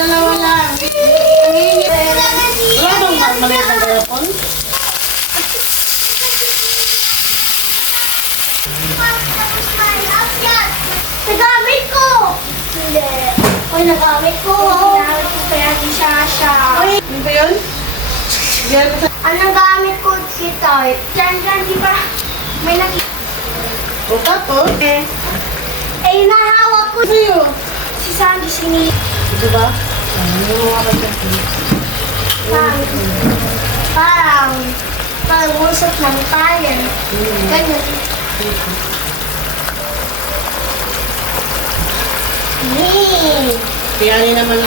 Dalawa lang. Wala bang maliit ng garapon? Nagamit ko! Hindi. Uy, nagamit ko. Nagamit ko kaya di Sasha. Uy, Ano ba yun? Yan sa... anong gamit ko si Toy? Diyan, di ba? May nakita. O tapos? Eh, nahawak ko. Sa'yo. Si Sandy sini. Ito ba? Ano nga ba siya? Parang usap ng tayan. Ganyan. Kaya naman,